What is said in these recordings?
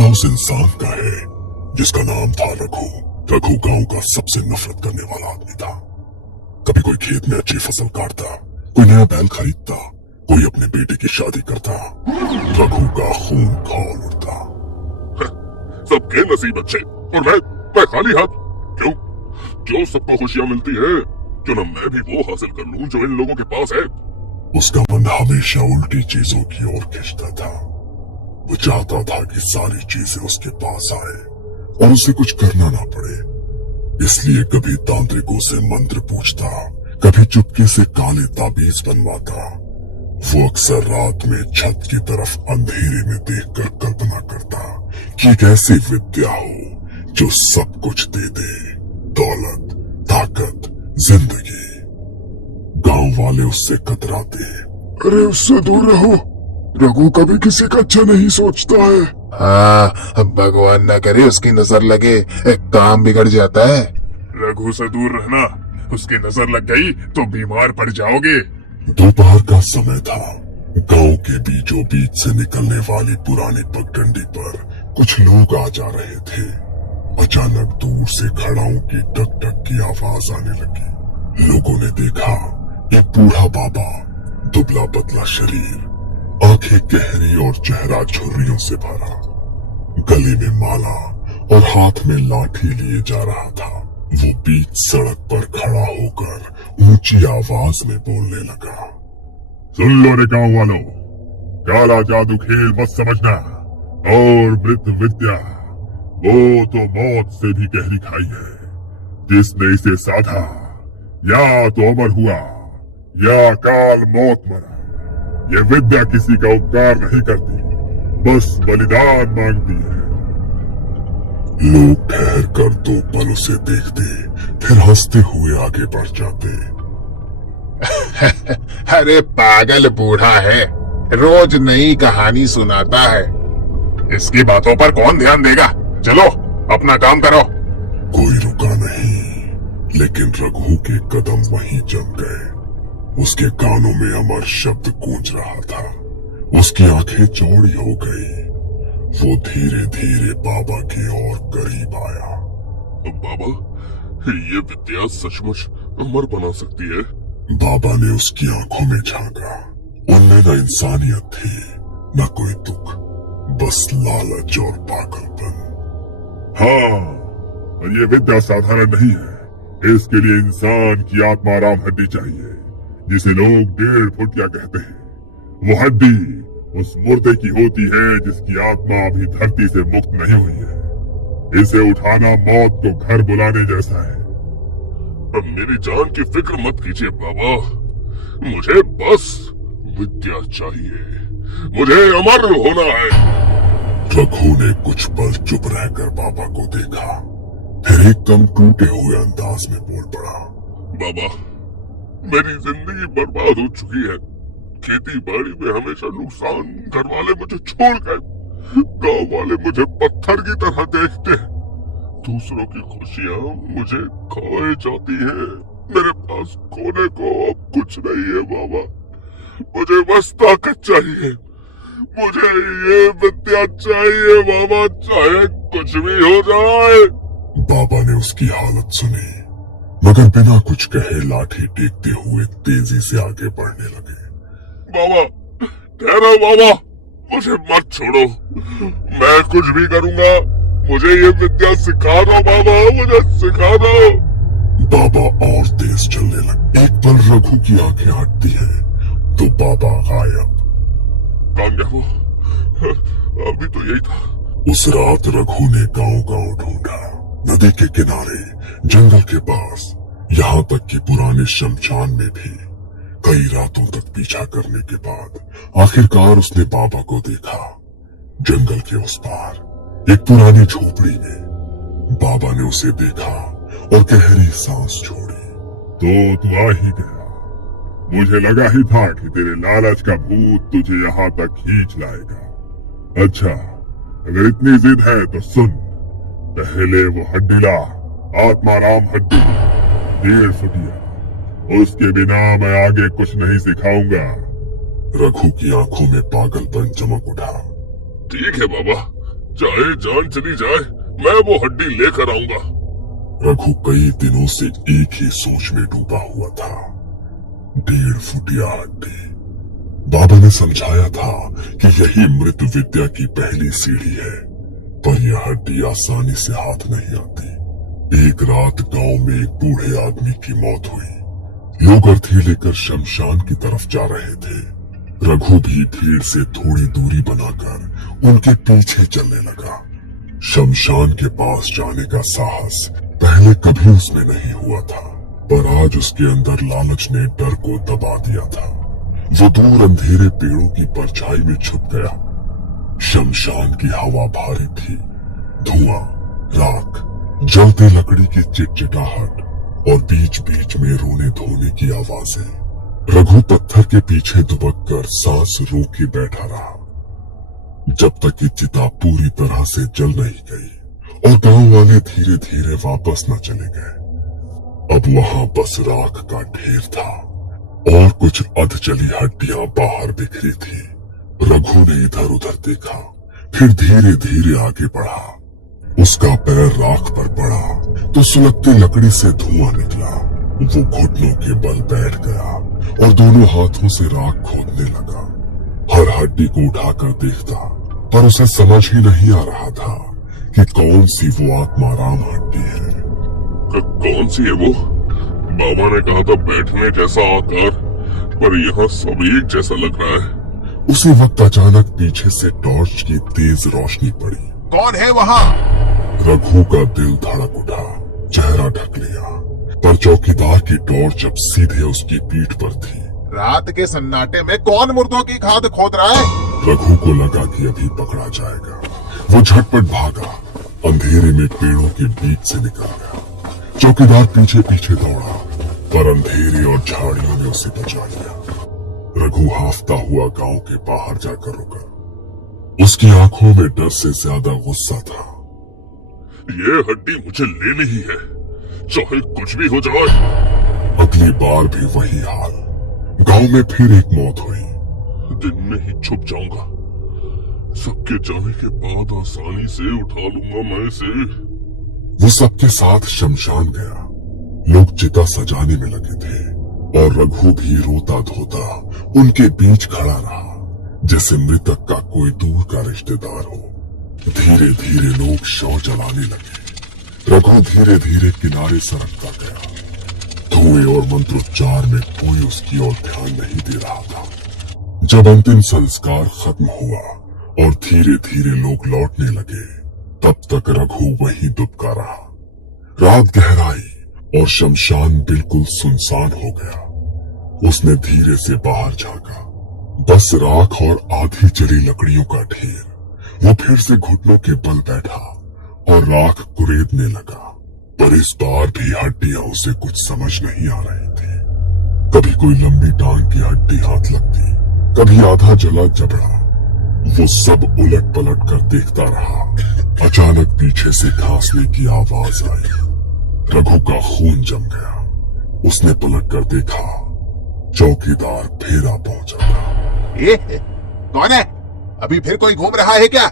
किस्सा उस इंसान का है जिसका नाम था रघु। रघु गांव का सबसे नफरत करने वाला आदमी था। कभी कोई खेत में अच्छी फसल काटता, कोई नया बैल खरीदता, कोई अपने बेटे की शादी करता। रघु का खून खौल उठता। सबके नसीब अच्छे और मैं खाली हाथ क्यों? जो सबको खुशियां मिलती है, क्यों ना मैं भी वो हासिल कर लूं जो इन लोगों के पास है। उसका मन हमेशा उल्टी चीजों की ओर खिंचता था। वो चाहता था कि सारी चीजें उसके पास आए और उसे कुछ करना ना पड़े। इसलिए कभी तांत्रिकों से मंत्र पूछता, कभी चुपके से काले ताबीज बनवाता। वो अक्सर रात में छत की तरफ अंधेरे में देखकर कल्पना करता कि एक ऐसी विद्या हो जो सब कुछ दे दे, दौलत, ताकत, जिंदगी। गांव वाले उससे कतराते। अरे उससे दूर रहो, रघु कभी किसी का अच्छा नहीं सोचता है। हाँ, अब भगवान न करे उसकी नजर लगे, एक काम बिगड़ जाता है। रघु से दूर रहना, उसकी नजर लग गई तो बीमार पड़ जाओगे। दोपहर का समय था। गांव के बीचों बीच से निकलने वाली पुरानी पगडंडी पर कुछ लोग आ जा रहे थे। अचानक दूर से खड़ाओं की टक टक की आवाज आने लगी। लोगों ने देखा एक बूढ़ा बाबा, दुबला पतला शरीर, आंखें गहरी और चेहरा झुर्रियों से भरा, गले में माला और हाथ में लाठी लिए जा रहा था। वो बीच सड़क पर खड़ा होकर ऊंची आवाज में बोलने लगा। सुन लो रे गांव वालों, काला जादू खेल मत समझना, और मृत विद्या वो तो मौत से भी गहरी खाई है। जिसने इसे साधा या तो अमर हुआ या काल मौत मरा। ये विद्या किसी का उपकार नहीं करती, बस बलिदान मांगती है। लोग ठहर कर 2 पल उसे देखते, फिर हंसते हुए आगे बढ़ जाते। अरे पागल बूढ़ा है, रोज नई कहानी सुनाता है। इसकी बातों पर कौन ध्यान देगा? चलो अपना काम करो। कोई रुका नहीं, लेकिन रघु के कदम वहीं जम गए। उसके कानों में अमर शब्द गूंज रहा था। उसकी आंखें चौड़ी हो गई। वो धीरे धीरे बाबा की ओर करीब आया। बाबा, ये विद्या सचमुच अमर बना सकती है? बाबा ने उसकी आंखों में झांका। उनमें न इंसानियत थी, न कोई दुख, बस लालच और पागलपन। हाँ, और ये विद्या साधारण नहीं है। इसके लिए इंसान की आत्मा आराम हड्डी चाहिए, जिसे लोग 1.5 फुटिया कहते हैं। वो हड्डी उस मुर्दे की होती है जिसकी आत्मा अभी धरती से मुक्त नहीं हुई है। इसे उठाना मौत को घर बुलाने जैसा है। अब मेरी जान की फिक्र मत कीजिए बाबा, मुझे बस विद्या चाहिए, मुझे अमर होना है। रघु ने कुछ पल चुप रहकर बाबा को देखा, फिर एकदम टूटे हुए अंदाज में बोल पड़ा। बाबा, मेरी जिंदगी बर्बाद हो चुकी है। खेती बाड़ी में हमेशा नुकसान, घर वाले मुझे छोड़ गए, गांव वाले मुझे पत्थर की तरह देखते हैं। दूसरों की खुशियां मुझे खाए जाती है। मेरे पास खोने को अब कुछ नहीं है बाबा, मुझे बस ताकत चाहिए, मुझे ये विद्या चाहिए बाबा, चाहे कुछ भी हो जाए। बाबा ने उसकी हालत सुनी, मगर बिना कुछ कहे लाठी टेकते हुए तेजी से आगे बढ़ने लगे। बाबा, ठहरो बाबा, मुझे मत छोड़ो, मैं कुछ भी करूंगा, मुझे ये विद्या सिखा दो बाबा, मुझे सिखा दो। बाबा और तेज चलने लगे। एक पल रघु की आंखें हटती हैं, तो बाबा गायब। कौन गया वो? अभी तो यही था। उस रात रघु ने गांव-गांव ढूंढा, नदी के किनारे, जंगल के पास, यहाँ तक कि पुराने शमशान में भी। कई रातों तक पीछा करने के बाद आखिरकार उसने बाबा को देखा। जंगल के उस पार एक पुरानी झोपड़ी में बाबा ने उसे देखा और गहरी सांस छोड़ी। तो तू आ ही गया, मुझे लगा ही था कि तेरे लालच का भूत तुझे यहाँ तक खींच लाएगा। अच्छा, अगर इतनी जिद है तो सुन, पहले वो हड्डी ला, आत्माराम हड्डी, 1.5 फुटिया। उसके बिना मैं आगे कुछ नहीं सिखाऊंगा। रघु की आंखों में पागलपन चमक उठा। ठीक है बाबा, चाहे जान चली जाए मैं वो हड्डी लेकर आऊंगा। रघु कई दिनों से एक ही सोच में डूबा हुआ था। 1.5 फुटिया हड्डी। बाबा ने समझाया था कि यही मृत विद्या की पहली सीढ़ी है, पर यह हड्डी आसानी से हाथ नहीं आती। एक रात गांव में एक बूढ़े आदमी की मौत हुई। लोग अर्थी लेकर शमशान की तरफ जा रहे थे। रघु भी भीड़ से थोड़ी दूरी बनाकर उनके पीछे चलने लगा। शमशान के पास जाने का साहस पहले कभी उसमें नहीं हुआ था, पर आज उसके अंदर लालच ने डर को दबा दिया था। वो दूर अंधेरे पेड़ों की परछाई में छुप गया। शमशान की हवा भारी थी। धुआं, राख, जलती लकड़ी की चिटचिटाहट और बीच बीच में रोने धोने की आवाजें। रघु पत्थर के पीछे दुबक कर सांस रोके बैठा रहा, जब तक कि चिता पूरी तरह से जल नहीं गई और गांव वाले धीरे धीरे वापस न चले गए। अब वहां बस राख का ढेर था और कुछ अधजली हड्डियां बाहर बिखरी थी। रघु ने इधर उधर देखा, फिर धीरे धीरे आगे बढ़ा। उसका पैर राख पर पड़ा तो सुलगती लकड़ी से धुआं निकला। वो घुटनों के बल बैठ गया और दोनों हाथों से राख खोदने लगा। हर हड्डी को उठाकर देखता, पर उसे समझ ही नहीं आ रहा था कि कौन सी वो आत्माराम हड्डी है। कौन सी है वो? बाबा ने कहा था बैठने जैसा आकार, पर यहाँ सब एक जैसा लग रहा है। उसी वक्त अचानक पीछे से टॉर्च की तेज रोशनी पड़ी। कौन है वहाँ? रघु का दिल धड़क उठा, चेहरा ढक लिया, पर चौकीदार की टॉर्च अब सीधे उसकी पीठ पर थी। रात के सन्नाटे में कौन मुर्दों की खाद खोद रहा है? रघु को लगा कि अभी पकड़ा जाएगा। वो झटपट भागा, अंधेरे में पेड़ों के बीच से निकल गया। चौकीदार पीछे पीछे दौड़ा, पर अंधेरे और झाड़ियों ने उसे बचा लिया। रघु हाफता हुआ गांव के बाहर जाकर रुका। उसकी आंखों में डर से ज्यादा गुस्सा था। ये हड्डी मुझे लेनी ही है, चाहे कुछ भी हो जाए। अगली बार भी वही हाल। गांव में फिर एक मौत हुई। दिन में ही छुप जाऊंगा, सबके जाने के बाद आसानी से उठा लूंगा मैं इसे। वो सबके साथ शमशान गया। लोग चिता सजाने में लगे थे और रघु भी रोता धोता उनके बीच खड़ा रहा, जैसे मृतक का कोई दूर का रिश्तेदार हो। धीरे धीरे लोग शव जलाने लगे। रघु धीरे धीरे किनारे सरकता गया। धुएं और मंत्रोच्चार में कोई उसकी ओर ध्यान नहीं दे रहा था। जब अंतिम संस्कार खत्म हुआ और धीरे धीरे लोग लौटने लगे, तब तक रघु वहीं दुबका रहा। रात गहराई और शमशान बिल्कुल सुनसान हो गया। उसने धीरे से बाहर झांका। बस राख और आधी जली लकड़ियों का ढेर। वो फिर से घुटनों के बल बैठा और राख कुरेदने लगा, पर इस बार भी हड्डियां उसे कुछ समझ नहीं आ रही थी। कभी कोई लंबी टांग की हड्डी हाथ लगती, कभी आधा जला जबड़ा। वो सब उलट पलट कर देखता रहा। अचानक पीछे से खांसने की आवाज आई। रघु का खून जम गया। उसने पलट कर देखा, चौकीदार फेरा पहुंचा था। ये कौन है? अभी फिर कोई घूम रहा है क्या?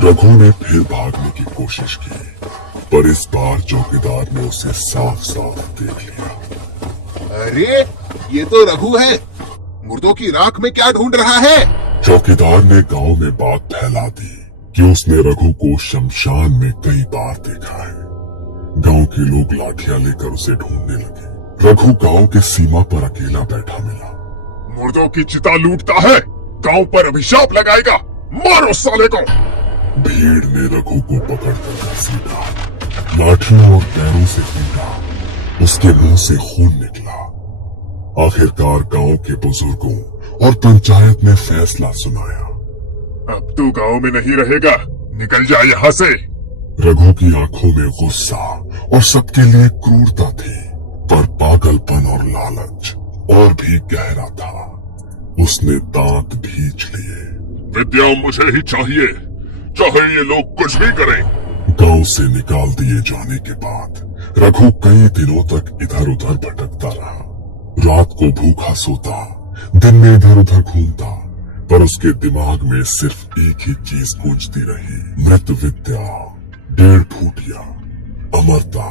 रघु ने फिर भागने की कोशिश की, पर इस बार चौकीदार ने उसे साफ साफ देख लिया। अरे ये तो रघु है। मुर्दों की राख में क्या ढूंढ रहा है? चौकीदार ने गांव में बात फैला दी कि उसने रघु को शमशान में कई बार देखा है। गांव के लोग लाठियां लेकर उसे ढूंढने लगे। रघु गांव के सीमा पर अकेला बैठा मिला। मुर्दों की चिता लूटता है, गांव पर अभिशाप लगाएगा, मारो साले को। भीड़ ने रघु को पकड़कर घसीटा, लाठियों और पैरों से पीटा। उसके मुंह से खून निकला। आखिरकार गांव के बुजुर्गों और पंचायत ने फैसला सुनाया। अब तू गांव में नहीं रहेगा, निकल जा यहाँ से। रघु की आंखों में गुस्सा और सबके लिए क्रूरता थी, पर पागलपन और लालच और भी गहरा था। उसने दांत भींच लिए। विद्या मुझे ही चाहिए, चाहे ये लोग कुछ भी करें। गांव से निकाल दिए जाने के बाद रघु कई दिनों तक इधर उधर भटकता रहा। रात को भूखा सोता, दिन में इधर उधर घूमता, पर उसके दिमाग में सिर्फ एक ही चीज गूंजती रही, मृत विद्या, 1.5 फुटिया, अमरता।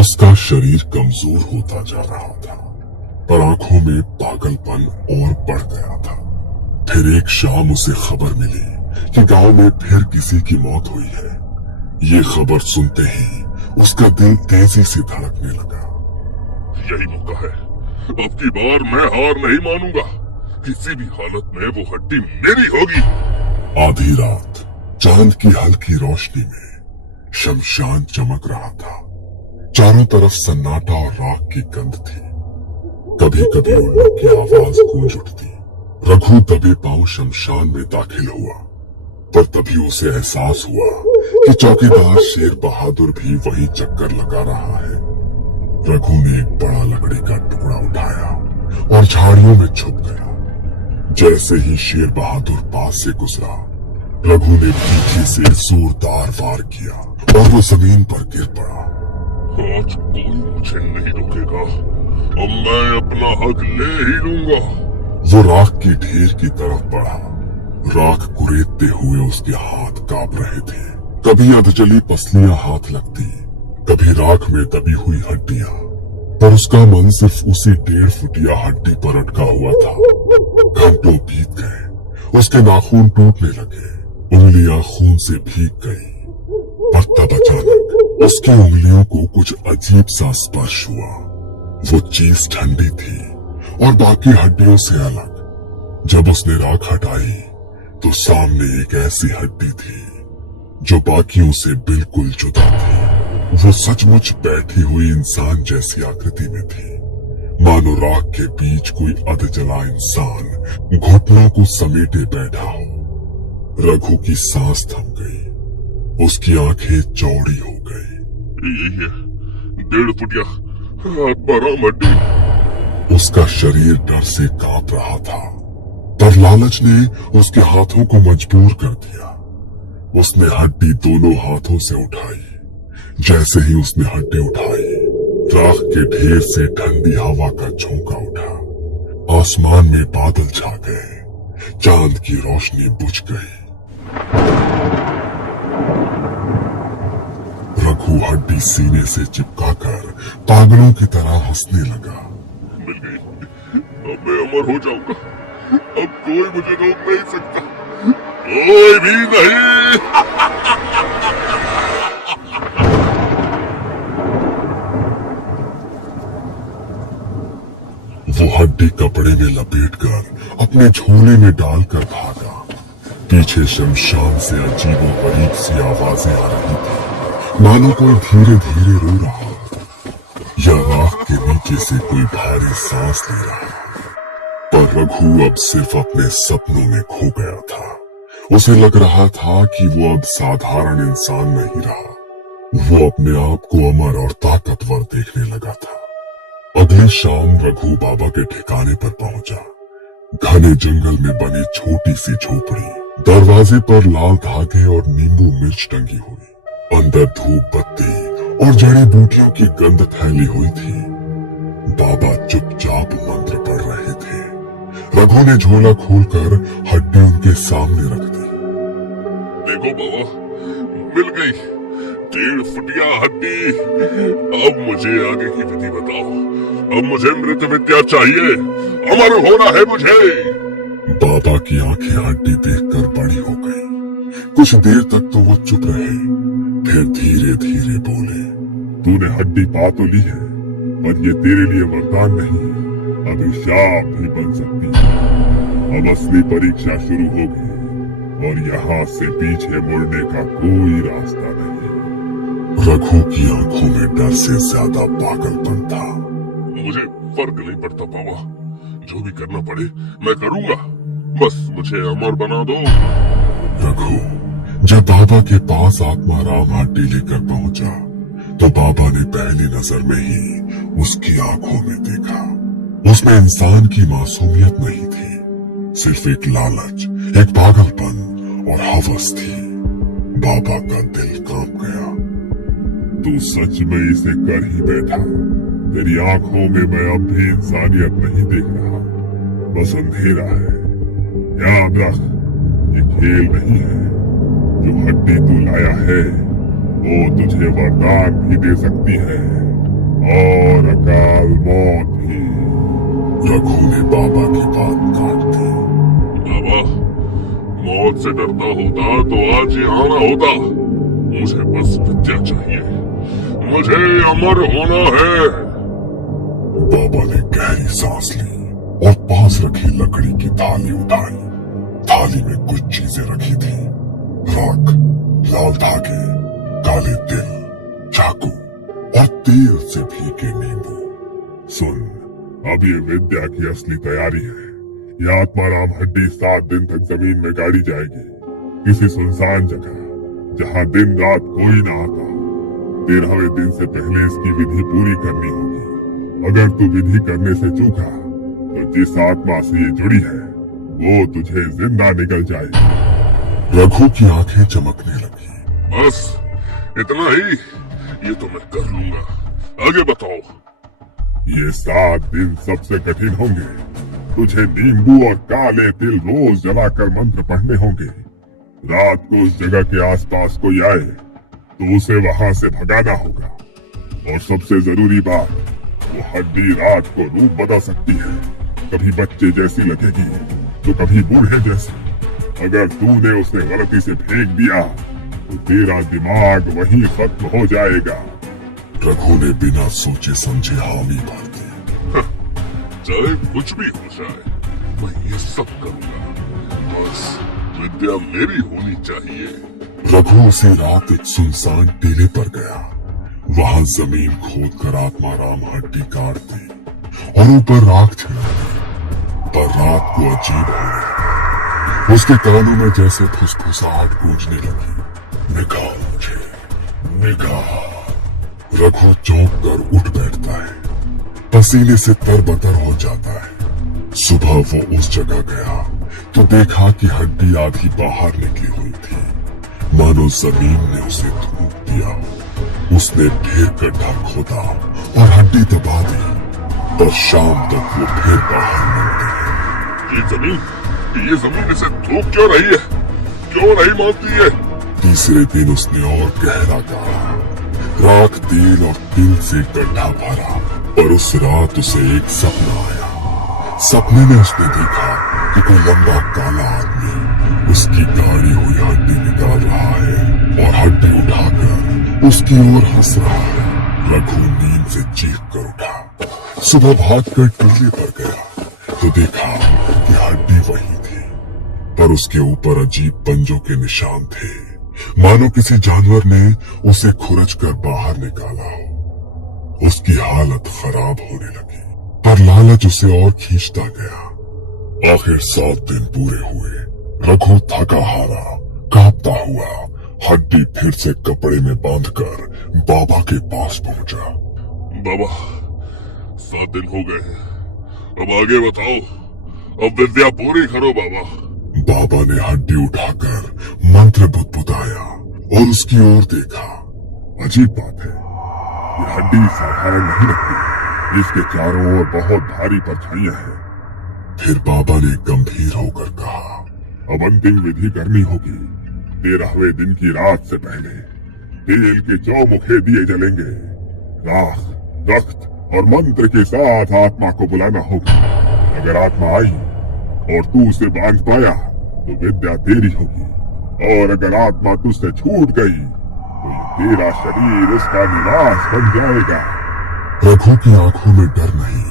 उसका शरीर कमजोर होता जा रहा था, पर आंखों में पागलपन और बढ़ गया था। फिर एक शाम उसे खबर मिली कि गांव में फिर किसी की मौत हुई है। ये खबर सुनते ही उसका दिल तेजी से धड़कने लगा। यही मौका है, अब की बार मैं हार नहीं मानूंगा। किसी भी हालत में वो हड्डी मेरी होगी। आधी रात चांद की हल्की रोशनी में शमशान चमक रहा था। चारों तरफ सन्नाटा और राख की गंध थी। कभी कभी उल्लू की आवाज गूंज उठती। रघु दबे पांव शमशान में दाखिल हुआ, पर तभी उसे एहसास हुआ कि चौकीदार शेर बहादुर भी वहीं चक्कर लगा रहा है। रघु ने एक बड़ा लकड़ी का टुकड़ा उठाया और झाड़ियों में छुप गया। जैसे ही शेर बहादुर पास से गुजरा, रघु ने पीछे से जोरदार वार किया और वो जमीन पर गिर पड़ा। आज कोई मुझे नहीं रोकेगा, अब मैं अपना हक ले ही लूंगा। वो राख की ढेर की तरफ बढ़ा। राख कुरेदते हुए उसके हाथ कांप रहे थे। कभी अधजली पसलियां हाथ लगती, कभी राख में दबी हुई हड्डियां, पर उसका मन सिर्फ उसी 1.5 फुटिया हड्डी पर अटका हुआ था। घंटों बीत गए, उसके नाखून टूटने लगे, उंगलियां खून से भीग गई। पर तब अचानक उसकी उंगलियों को कुछ अजीब सा स्पर्श हुआ। वो चीज ठंडी थी और बाकी हड्डियों से अलग। जब उसने राख हटाई तो सामने एक ऐसी हड्डी थी जो बाकियों से बिल्कुल जुदा थी। वो सचमुच बैठी हुई इंसान जैसी आकृति में थी, मानो राख के बीच कोई अधजला इंसान घुटनों को समेटे बैठा हो। रघु की सांस थम गई, उसकी आंखें चौड़ी हो गई। यही है 1.5 फुटिया आत्माराम हड्डी। उसका शरीर डर से कांप रहा था, पर लालच ने उसके हाथों को मजबूर कर दिया। उसने हड्डी दोनों हाथों से उठाई। जैसे ही उसने हड्डी उठाई, राख के ढेर से ठंडी हवा का झोंका उठा। आसमान में बादल छा गए, चांद की रोशनी बुझ गई। रघु हड्डी सीने से चिपकाकर पागलों की तरह हंसने लगा। मिल गई, अब मैं अमर हो जाऊंगा। अब कोई मुझे रोक नहीं सकता, कोई भी नहीं। वो हड्डी कपड़े में लपेटकर अपने झोले में डालकर भागा। पीछे शमशान से अजीबो गरीब सी आवाजें आ रही थी, मानो कोई धीरे धीरे रो रहा या राख के नीचे से कोई भारी सांस ले रहा। पर रघु अब सिर्फ अपने सपनों में खो गया था। उसे लग रहा था कि वो अब साधारण इंसान नहीं रहा। वो अपने आप को अमर और ताकतवर देखने लगा था। अगली शाम रघु बाबा के ठिकाने पर पहुंचा। घने जंगल में बनी छोटी सी झोपड़ी, दरवाजे पर लाल धागे और नींबू मिर्च टंगी हुई। अंदर धूप बत्ती और जड़ी बूटियों की गंध फैली हुई थी। बाबा चुपचाप मंत्र पढ़ रहे थे। रघु ने झोला खोलकर हड्डी उनके सामने रख दी। देखो बाबा, मिल गई 1.5 फुटिया हड्डी। अब मुझे आगे की विधि बताओ। अब मुझे मृत विद्या चाहिए, अमर होना है मुझे। बाबा की आंखें हड्डी देखकर बड़ी हो गई। कुछ देर तक तो वो चुप रहे, फिर धीरे धीरे बोले। तूने हड्डी पा तो ली है, पर ये तेरे लिए वरदान नहीं, अभिशाप भी बन सकती है। अब असली परीक्षा शुरू होगी और यहाँ से पीछे मुड़ने का कोई रास्ता नहीं। रघु की आंखों में डर से ज्यादा पागलपन था। मुझे फर्क नहीं पड़ता बाबा, जो भी करना पड़े मैं करूंगा, बस मुझे अमर बना दो। रघु जब बाबा के पास आत्माराम हड्डी लेकर पहुंचा, तो बाबा ने पहली नजर में ही उसकी आंखों में देखा। उसमें इंसान की मासूमियत नहीं थी, सिर्फ एक लालच, एक पागलपन और हवस थी। बाबा का दिल कांप गया। तू सच में इसे कर ही बैठा। तेरी आंखों में मैं अब भी इंसानियत नहीं देख रहा, बस अंधेरा है। याद रख, ये खेल नहीं है। जो हड्डी तू लाया है वो तुझे वरदान भी दे सकती है और अकाल मौत भी। रघु ने बाबा की बात काट दी। बाबा, मौत से डरता होता तो आज यहाँ ना होता। मुझे बस विद्या चाहिए, मुझे अमर होना है। बाबा ने गहरी सांस ली और पास रखी लकड़ी की थाली उठाई। थाली में कुछ चीजें रखी थी, राख, लाल धागे, काले तिल, चाकू और तेल से भीगे नींबू। सुन, अब ये विद्या की असली तैयारी है। ये आत्माराम हड्डी 7 दिन तक जमीन में गाड़ी जाएगी, किसी सुनसान जगह जहाँ दिन रात कोई ना आता। 13वें दिन से पहले इसकी विधि पूरी करनी होगी। अगर तू विधि करने से चूका तो जिस आत्मा से ये जुड़ी है वो तुझे जिंदा निकल जाएगी। रघु की आंखें चमकने लगी। बस इतना ही? ये तो मैं कर लूंगा, आगे बताओ। ये 7 दिन सबसे कठिन होंगे। तुझे नींबू और काले तिल रोज जलाकर मंत्र पढ़ने होंगे। रात को उस जगह के आसपास कोई आए तो उसे वहां से भगाना होगा। और सबसे जरूरी बात, वो हड्डी रात को रूप बदल सकती है। कभी बच्चे जैसी लगेगी तो कभी बूढ़े जैसी। अगर तूने उसे गलती से फेंक दिया तो तेरा दिमाग वहीं खत्म हो जाएगा। रघु ने बिना सोचे समझे हामी भर दी। चाहे कुछ भी हो जाए, मैं ये सब करूंगा। बस विद्या मेरी होनी चाहिए। रघु उसी रात एक सुनसान टीले पर गया। वहां जमीन खोदकर आत्माराम हड्डी काट दी और ऊपर राख छिड़ा दी। पर रात को अजीब हो गया। उसके कानों में जैसे फुसफुसाहट गूंजने लगी। निकाल मुझे, निकाल। रघु चौंक कर उठ बैठता है, पसीने से तरबतर हो जाता है। सुबह वो उस जगह गया तो देखा कि हड्डी आधी बाहर निकली हुई थी, मानो जमीन ने उसे थूक दिया। उसने फिर गड्ढा खोदा और हड्डी दबा दी, पर शाम तक वो फिर बाहर निकली। ये जमीन इसे थूक क्यों रही है? क्यों नहीं मानती है? तीसरे दिन उसने और गहरा गाड़ा, राख, तेल और तिल से गड्ढा भरा। पर उस रात उसे एक सपना आया। सपने में उसने देखा कि कोई लंबा काला आदमी उसकी गाड़ी हुई हड्डी निकाल रहा है और हड्डी उठाकर उसकी ओर हंस रहा है। रघु नींद से चीख कर उठा। सुबह भागकर टीले पर गया तो देखा कि हड्डी वही थी, पर उसके ऊपर अजीब पंजों के निशान थे, मानो किसी जानवर ने उसे खुरचकर बाहर निकाला हो। उसकी हालत खराब होने लगी, पर लालच उसे और खींचता गया। आखिर 7 दिन पूरे हुए। रघु थका हारा, कांपता हुआ हड्डी फिर से कपड़े में बांधकर बाबा के पास पहुंचा। बाबा, 7 दिन हो गए हैं, अब आगे बताओ। अब विद्या पूरी करो बाबा। बाबा ने हड्डी उठाकर मंत्र बुदबुदाया और उसकी ओर देखा। अजीब बात है, ये हड्डी साधारण नहीं लगती। इसके चारों ओर बहुत भारी परछाइयां हैं। फिर बाबा ने गंभीर होकर कहा, अब अंतिम विधि करनी होगी। 13वें दिन की रात से पहले तेल के चौमुखे दिए जलेंगे। राख, रक्त और मंत्र के साथ आत्मा को बुलाना होगा। अगर आत्मा आई और तू उसे बांध पाया तो विद्या तेरी होगी, और अगर आत्मा तुझसे छूट गई तो ये तेरा शरीर उसका निवास बन जाएगा। रघु की आंखों में डर नहीं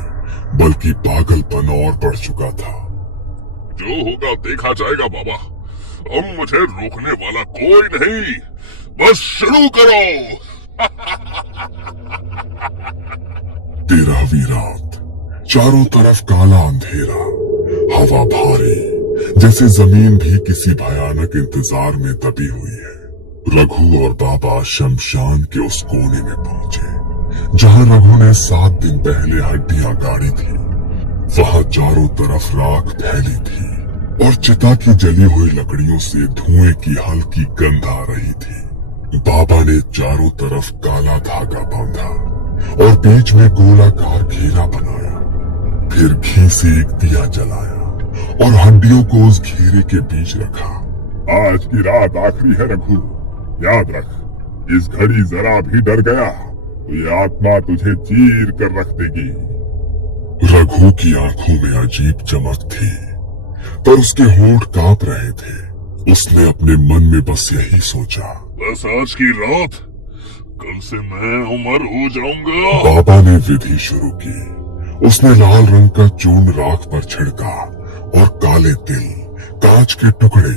बल्कि पागलपन और बढ़ चुका था। जो होगा देखा जाएगा बाबा। अब मुझे रोकने वाला कोई नहीं, बस शुरू करो। 13वीं रात। चारों तरफ काला अंधेरा, हवा भारी, जैसे जमीन भी किसी भयानक इंतजार में दबी हुई है। रघु और बाबा शमशान के उस कोने में पहुंचे जहां रघु ने 7 दिन पहले हड्डियां गाड़ी थी। वहां चारों तरफ राख फैली थी और चिता की जली हुई लकड़ियों से धुएं की हल्की गंध आ रही थी। बाबा ने चारों तरफ काला धागा बांधा और बीच में गोलाकार घेरा बनाया। फिर घी से एक दिया जलाया और हड्डियों को उस घेरे के बीच रखा। आज की रात आखिरी है रघु, याद रख, इस घड़ी जरा भी डर गया तो ये आत्मा तुझे चीर कर रख देगी। रघु की आंखों में अजीब चमक थी, पर उसके होंठ कांप रहे थे। उसने अपने मन में बस यही सोचा, बस आज की रात, कल से मैं उमर हो जाऊंगा। बाबा ने विधि शुरू की। उसने लाल रंग का चूर्ण राख पर छिड़का और काले तिल, कांच के टुकड़े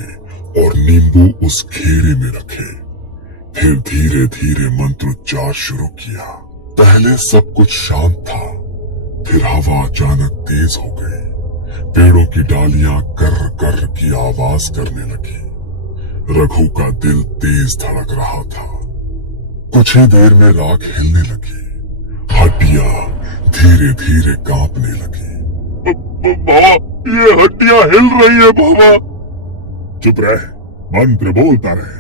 और नींबू उस घेरे में रखे। फिर धीरे धीरे मंत्रोच्चार शुरू किया। पहले सब कुछ शांत था, फिर हवा अचानक तेज हो गई। पेड़ों की डालियां कर्र कर्र की आवाज करने लगी। रघु का दिल तेज धड़क रहा था। कुछ ही देर में राख हिलने लगी, हड्डियां धीरे धीरे कांपने लगी। बाबा, ये हड्डियां हिल रही है बाबा। चुप रह, मंत्र बोलता रहे,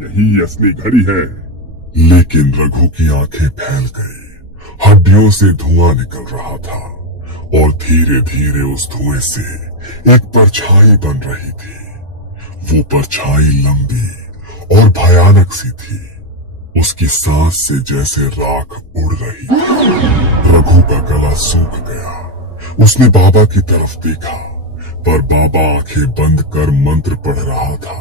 यही असली घड़ी है। लेकिन रघु की आंखें फैल गई। हड्डियों से धुआं निकल रहा था और धीरे धीरे उस धुएं से एक परछाई बन रही थी। वो परछाई लंबी और भयानक सी थी। उसकी सांस से जैसे राख उड़ रही थी। रघु का गला सूख गया। उसने बाबा की तरफ देखा, पर बाबा आंखें बंद कर मंत्र पढ़ रहा था।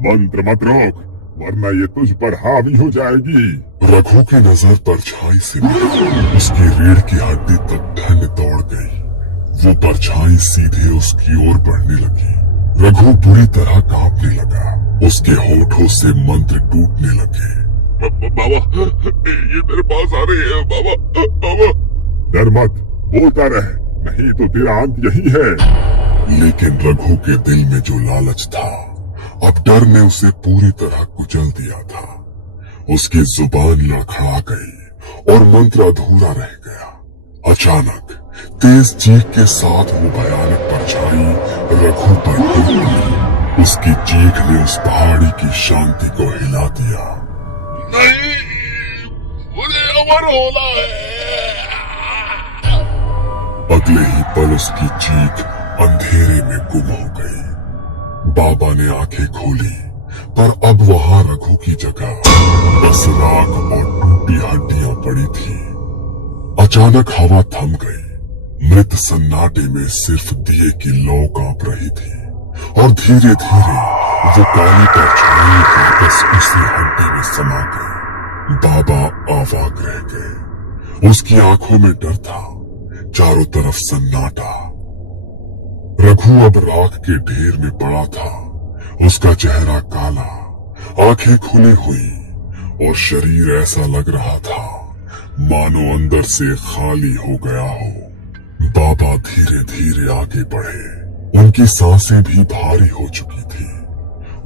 मंत्र मत रोक, वरना ये तुझ पर हावी हो जाएगी। रघु की नजर परछाई से मिली। उसकी रीढ़ की हड्डी तक ठंड दौड़ गई। वो परछाई सीधे उसकी ओर बढ़ने लगी। रघु बुरी तरह कांपने लगा। उसके होठों से मंत्र टूटने लगे। बाबा, ये मेरे पास आ रही है बाबा। बाबा, डर मत, बोलता रह, नहीं तो तेरा अंत यही है। लेकिन रघु के दिल में जो लालच था, अब डर ने उसे पूरी तरह कुचल दिया था। उसकी जुबान लड़खड़ा गई और मंत्र अधूरा रह गया। अचानक तेज चीख के साथ वो भयानक परछाई रघु पर टूट गई। उसकी चीख ने उस पहाड़ी की शांति को हिला दिया। नहीं, मुझे अमर होना है। अगले ही पल उसकी चीख अंधेरे में गुम हो गई। बाबा ने आंखें खोली, पर अब वहां रघु की जगह बस राख और टूटी हड्डियां पड़ी थी। अचानक हवा थम गई। मृत सन्नाटे में सिर्फ दिए की लौ कांप रही थी और धीरे धीरे वो काली परछाई वापस उसी हड्डी में समा गई। बाबा अवाक रह गए। उसकी आंखों में डर था, चारों तरफ सन्नाटा। रघु अब राख के ढेर में पड़ा था। उसका चेहरा काला, आंखें खुली हुई और शरीर ऐसा लग रहा था मानो अंदर से खाली हो गया हो। बाबा धीरे धीरे आगे बढ़े। उनकी सांसें भी भारी हो चुकी थी।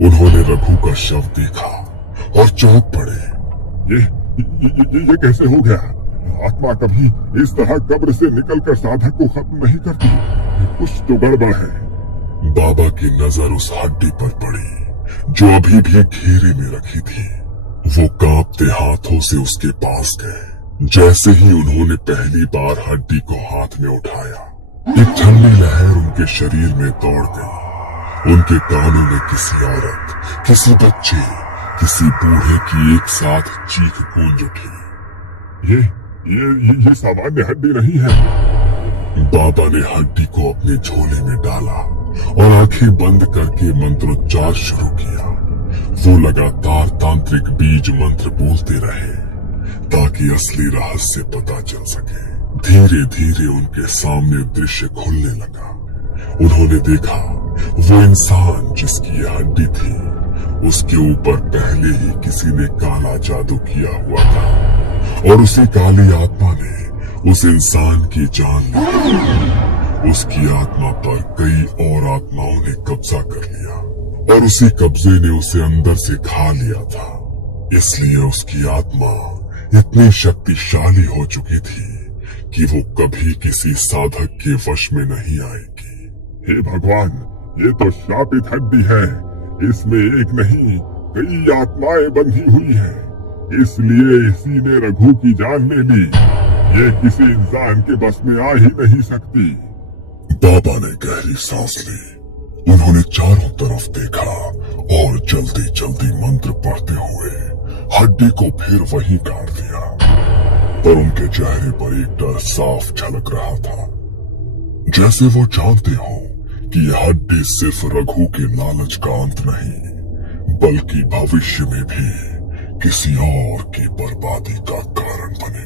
उन्होंने रघु का शव देखा और चौंक पड़े। ये कैसे हो गया? आत्मा कभी इस तरह कब्र से निकलकर साधक को खत्म नहीं करती। कुछ तो गड़बड़ है। बाबा की नजर उस हड्डी पर पड़ी जो अभी भी घेरे में रखी थी। वो कांपते हाथों से उसके पास गए। जैसे ही उन्होंने पहली बार हड्डी को हाथ में उठाया, एक ठंडी लहर उनके शरीर में दौड़ गई। उनके कानों में किसी औरत, किसी बच्चे, किसी बूढ़े की एक साथ चीख गूंज उठी। ये सामान्य हड्डी नहीं है। बाबा ने हड्डी को अपने झोले में डाला और आंखें बंद करके मंत्रोच्चार शुरू किया। वो लगातार तांत्रिक बीज मंत्र बोलते रहे ताकि असली रहस्य पता चल सके। धीरे धीरे उनके सामने दृश्य खुलने लगा। उन्होंने देखा वो इंसान जिसकी ये हड्डी थी, उसके ऊपर पहले ही किसी ने काला जादू किया हुआ था और उसी काली आत्मा ने उस इंसान की जान ली। उसकी आत्मा पर कई और आत्माओं ने कब्जा कर लिया और उसी कब्जे ने उसे अंदर से खा लिया था। इसलिए उसकी आत्मा इतनी शक्तिशाली हो चुकी थी कि वो कभी किसी साधक के वश में नहीं आएगी। हे भगवान, ये तो श्रापित हड्डी है। इसमें एक नहीं कई आत्माएं बंधी हुई है, इसलिए इसी ने रघु की जान ले ली। ये किसी इंसान के बस में आ ही नहीं सकती। बाबा ने गहरी सांस ली। उन्होंने चारों तरफ देखा और जल्दी जल्दी मंत्र पढ़ते हुए हड्डी को फिर वहीं गाड़ दिया। पर उनके चेहरे पर एक डर साफ झलक रहा था, जैसे वो जानते हो कि यह हड्डी सिर्फ रघु के लालच का अंत नहीं, बल्कि भविष्य में भी किसी और की बर्बादी का कारण बने।